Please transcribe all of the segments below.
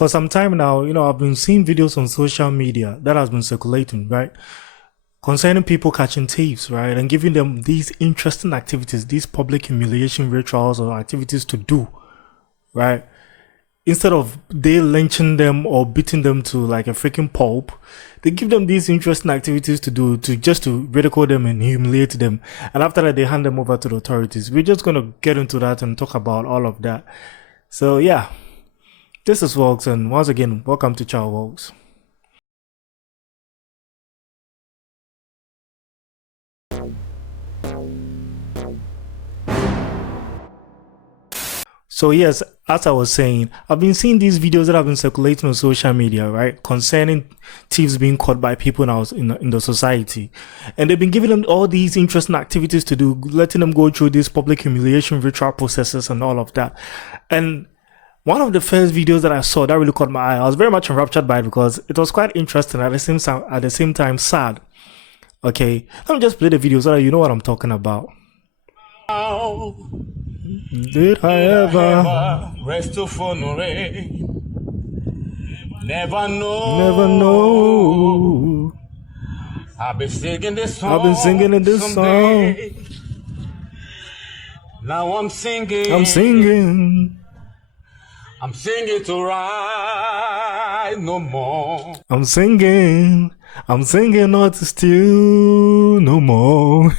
for some time now, I've been seeing videos on social media that has been circulating, right? Concerning people catching thieves, right? And giving them these interesting activities, these public humiliation rituals or activities to do, right? Instead of they lynching them or beating them to like a freaking pulp, they give them these interesting activities to do to ridicule them and humiliate them. And after that, they hand them over to the authorities. We're just gonna get into that and talk about all of that. So yeah, this is Walks, and once again, welcome to Chow Walks. So yes, as I was saying, I've been seeing these videos that have been circulating on social media, right, concerning thieves being caught by people in the society, and they've been giving them all these interesting activities to do, letting them go through these public humiliation ritual processes and all of that. And one of the first videos that I saw that really caught my eye, I was very much enraptured by it because it was quite interesting at the same time sad. Okay, let me just play the video so that you know what I'm talking about. Did I ever rest to never know. I've been singing this song. Now I'm singing to ride no more. I'm singing not to steal no more.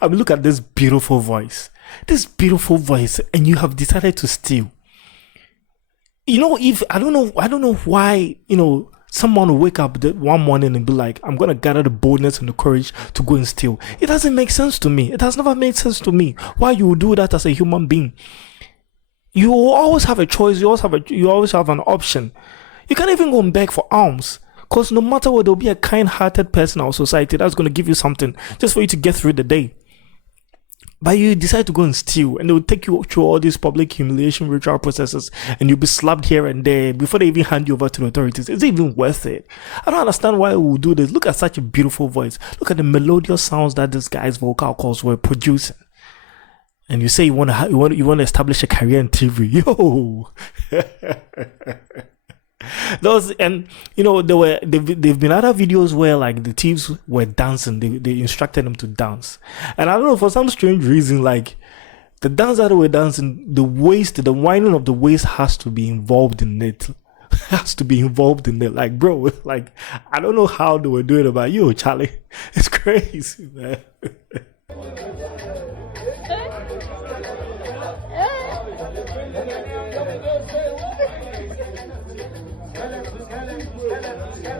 I mean, look at this beautiful voice, and you have decided to steal. If I don't know why, someone will wake up one morning and be like, I'm gonna gather the boldness and the courage to go and steal. It doesn't make sense to me. It has never made sense to me why you would do that as a human being. You always have a choice. You always have an option. You can't even go and beg for alms, because no matter what, there'll be a kind-hearted person in our society that's going to give you something just for you to get through the day. But you decide to go and steal, and they will take you through all these public humiliation ritual processes, and you'll be slapped here and there before they even hand you over to the authorities. Is it even worth it? I don't understand why we will do this. Look at such a beautiful voice. Look at the melodious sounds that this guy's vocal cords were producing. And you say you want to establish a career in TV, yo. They've been other videos where like the thieves were dancing. They instructed them to dance, and I don't know, for some strange reason, like the dance that they were dancing, the winding of the waist has to be involved in it. Like, bro, like I don't know how they were doing it, but yo, Charlie, it's crazy, man.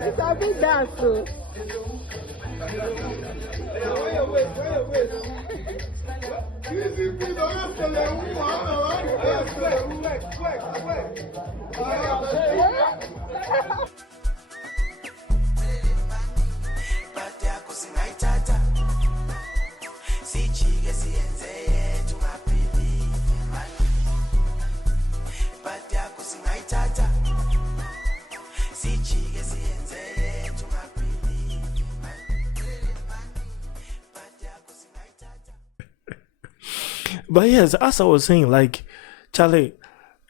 It's a big dance too. But yes, as I was saying, like, Charlie,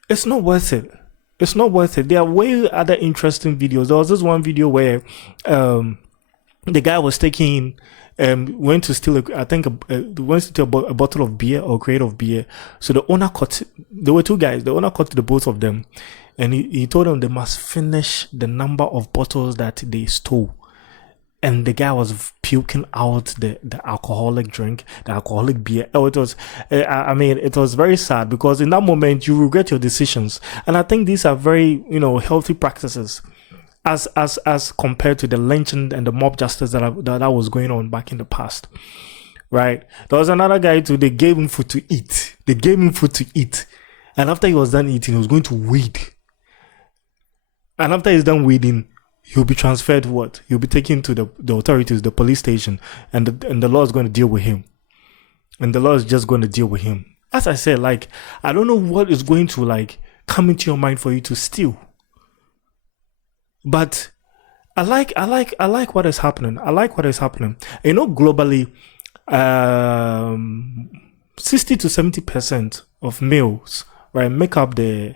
it's not worth it. It's not worth it. There are way other interesting videos. There was this one video where the guy was went to steal went to steal a bottle of beer or crate of beer. So the owner there were two guys. The owner caught the both of them, and he told them they must finish the number of bottles that they stole. And the guy was puking out the alcoholic drink, the alcoholic beer. Oh, it was, it was very sad, because in that moment you regret your decisions. And I think these are very, healthy practices, as compared to the lynching and the mob justice that was going on back in the past, right? There was another guy too. They gave him food to eat. And after he was done eating, he was going to weed. And after he's done weeding, he'll be transferred. He'll be taken to the authorities, the police station, and the law is going to deal with him. And the law is just going to deal with him. As I said, like, I don't know what is going to like come into your mind for you to steal. But I like what is happening. Globally, 60 to 70% of males, right, make up the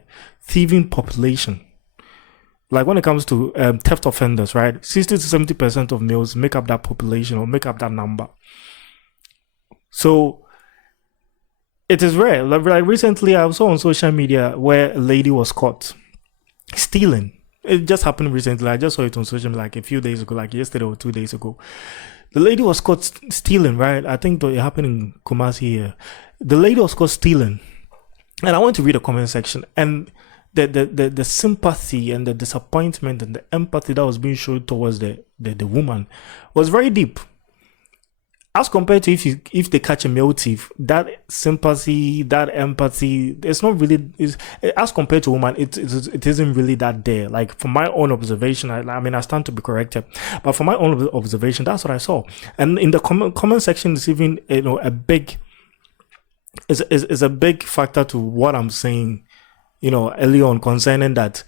thieving population. Like when it comes to theft offenders, right? 60 to 70% of males make up that population or make up that number. So it is rare. Like recently, I saw on social media where a lady was caught stealing. It just happened recently. I just saw it on social media like a few days ago, like yesterday or 2 days ago. The lady was caught stealing, right? I think it happened in Kumasi here. The lady was caught stealing. And I want to read the comment section. And the sympathy and the disappointment and the empathy that was being shown towards the woman was very deep. As compared to if they catch a male thief, that sympathy, that empathy, it's not really. As compared to a woman, it isn't really that there. Like from my own observation, I mean I stand to be corrected, but from my own observation, that's what I saw. And in the comment section, it's even a big is a big factor to what I'm saying. Early on concerning that.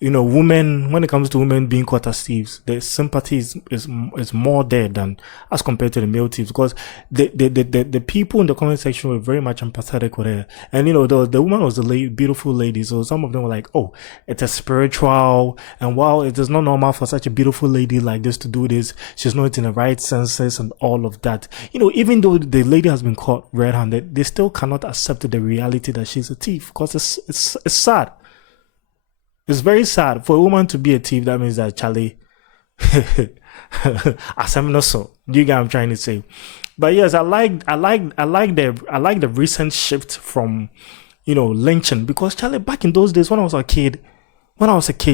Women, when it comes to women being caught as thieves, the sympathy is more there than as compared to the male thieves, because the people in the comment section were very much empathetic with her. And the woman was a beautiful lady, so some of them were like, oh, it's a spiritual, and wow, it is not normal for such a beautiful lady like this to do this. She's not in the right senses and all of that. Even though the lady has been caught red-handed, they still cannot accept the reality that she's a thief, because it's sad. It's very sad for a woman to be a thief. That means that Charlie, I'm not so. Do you get what I'm trying to say? But yes, I like the recent shift from, lynching, because Charlie, back in those days when I was a kid,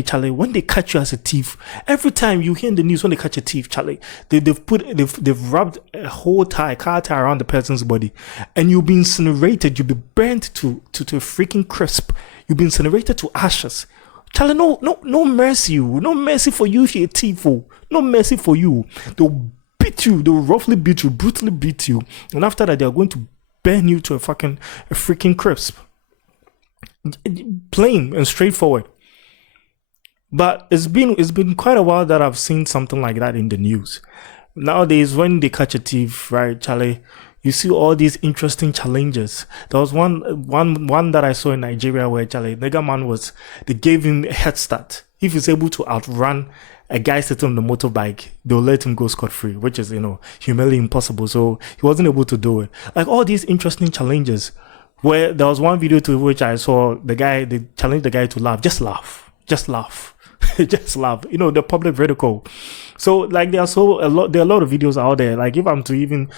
Charlie, when they catch you as a thief, every time you hear in the news when they catch a thief, Charlie, they've rubbed a whole car tie around the person's body, and you'll be incinerated, you'll be burnt to a freaking crisp, you'll be incinerated to ashes. Charlie, no mercy, no mercy for you if you're a thief. No mercy for you. They'll beat you, they'll roughly beat you, brutally beat you, and after that they're going to burn you to a freaking crisp. Plain and straightforward. But it's been quite a while that I've seen something like that in the news. Nowadays, when they catch a thief, right, Charlie, you see all these interesting challenges. There was one that I saw in Nigeria where Charlie, nigga man they gave him a head start. If he's able to outrun a guy sitting on the motorbike, they'll let him go scot-free, which is, humanly impossible. So he wasn't able to do it. Like all these interesting challenges where there was one video to which I saw they challenged the guy to laugh. Just laugh. Just laugh. Just laugh. The public ridicule. So like there are a lot of videos out there. Like if I'm to even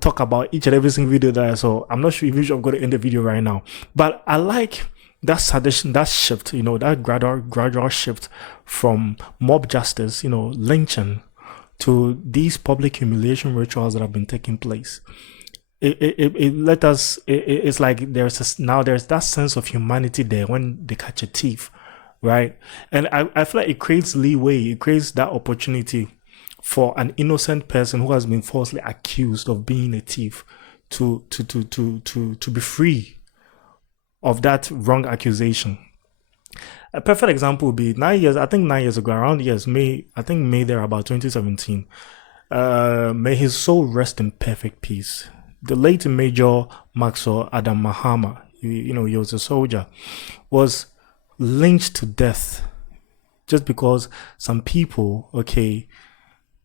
talk about each and every single video that I saw, I'm not sure if I'm going to end the video right now. But I like that suggestion, that shift, that gradual shift from mob justice, lynching, to these public humiliation rituals that have been taking place. It's like there's that sense of humanity there when they catch a thief. Right. And I feel like it creates leeway. It creates that opportunity for an innocent person who has been falsely accused of being a thief to be free of that wrong accusation. A perfect example would be 9 years ago, around May there, about 2017. May his soul rest in perfect peace. The late Major Maxwell Adam Mahama, he was a soldier, was lynched to death just because some people,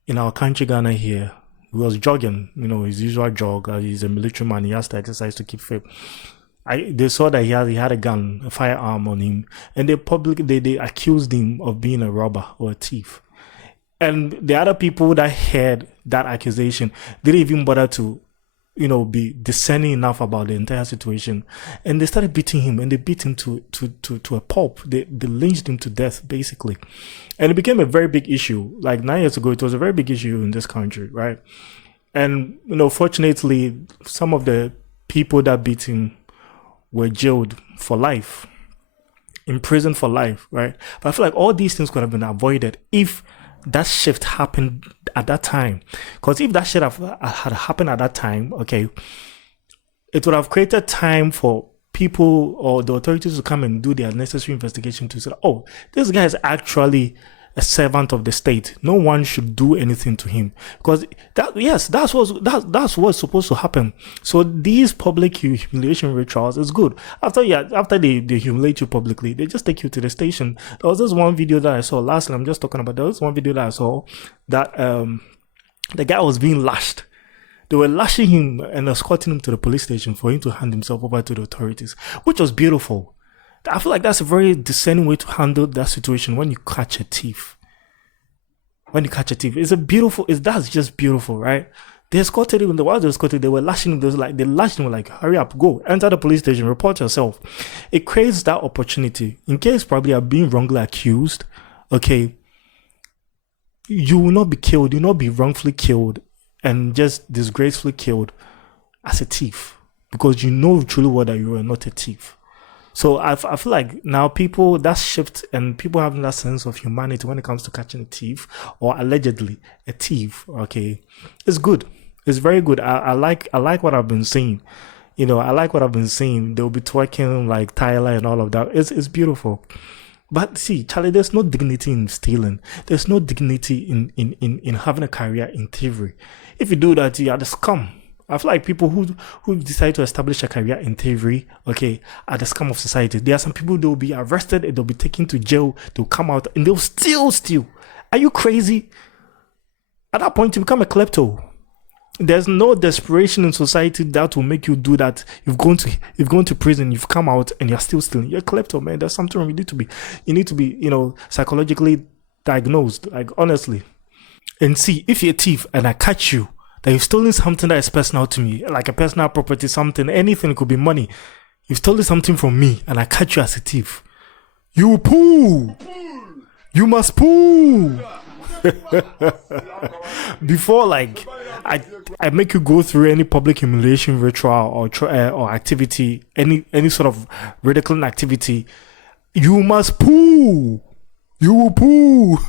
in our country, Ghana here, he was jogging, his usual jog. He's a military man, he has to exercise to keep fit. They saw that he had a gun, a firearm on him, and they accused him of being a robber or a thief. And the other people that heard that accusation didn't even bother to be discerning enough about the entire situation, and they started beating him, and they beat him to a pulp. They lynched him to death, basically, and it became a very big issue. Like 9 years ago, it was a very big issue in this country, right? And fortunately, some of the people that beat him were jailed for life, imprisoned for life, right? But I feel like all these things could have been avoided if that shift happened at that time. Because if that shit had happened at that time, it would have created time for people or the authorities to come and do their necessary investigation to say, oh, this guy is actually a servant of the state. No one should do anything to him, because that's what's supposed to happen. So these public humiliation rituals is good. After they humiliate you publicly, they just take you to the station. There was this one video that I saw lastly. I'm just talking about, there was one video that I saw that the guy was being lashed. They were lashing him and escorting him to the police station for him to hand himself over to the authorities, which was beautiful. I feel like that's a very discerning way to handle that situation when you catch a thief. When you catch a thief, that's just beautiful, right? They escorted him. While they escorted, they were lashing him. They lashed him like, hurry up, go, enter the police station, report yourself. It creates that opportunity in case probably you're being wrongly accused. Okay, you will not be killed. You will not be wrongfully killed and just disgracefully killed as a thief, because you know truly well that you are not a thief. So I feel like now people, that shift, and people having that sense of humanity when it comes to catching a thief or allegedly a thief, okay, it's good. It's very good. I like what I've been seeing. I like what I've been seeing. They'll be twerking like Tyler and all of that. It's beautiful. But see, Charlie, there's no dignity in stealing. There's no dignity in having a career in thievery. If you do that, you are the scum. I feel like people who decide to establish a career in thievery, okay, are the scum of society. There are some people, they'll be arrested and they'll be taken to jail. They'll come out and they'll still steal. Are you crazy? At that point, you become a klepto. There's no desperation in society that will make you do that. You've gone to prison, you've come out, and you're still stealing. You're a klepto, man. There's something wrong. You need to be, psychologically diagnosed. Like, honestly. And see, if you're a thief and I catch you, that you've stolen something that is personal to me, like a personal property, something, anything, it could be money. You've stolen something from me and I catch you as a thief. You poo! You must poo! Before, like, I make you go through any public humiliation ritual or activity, any sort of ridiculing activity, you must poo! You will poo!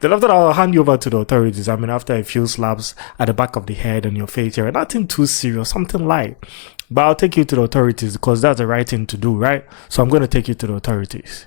Then after that, I'll hand you over to the authorities. After a few slaps at the back of the head and your face here, nothing too serious, something light. But I'll take you to the authorities because that's the right thing to do, right? So I'm going to take you to the authorities.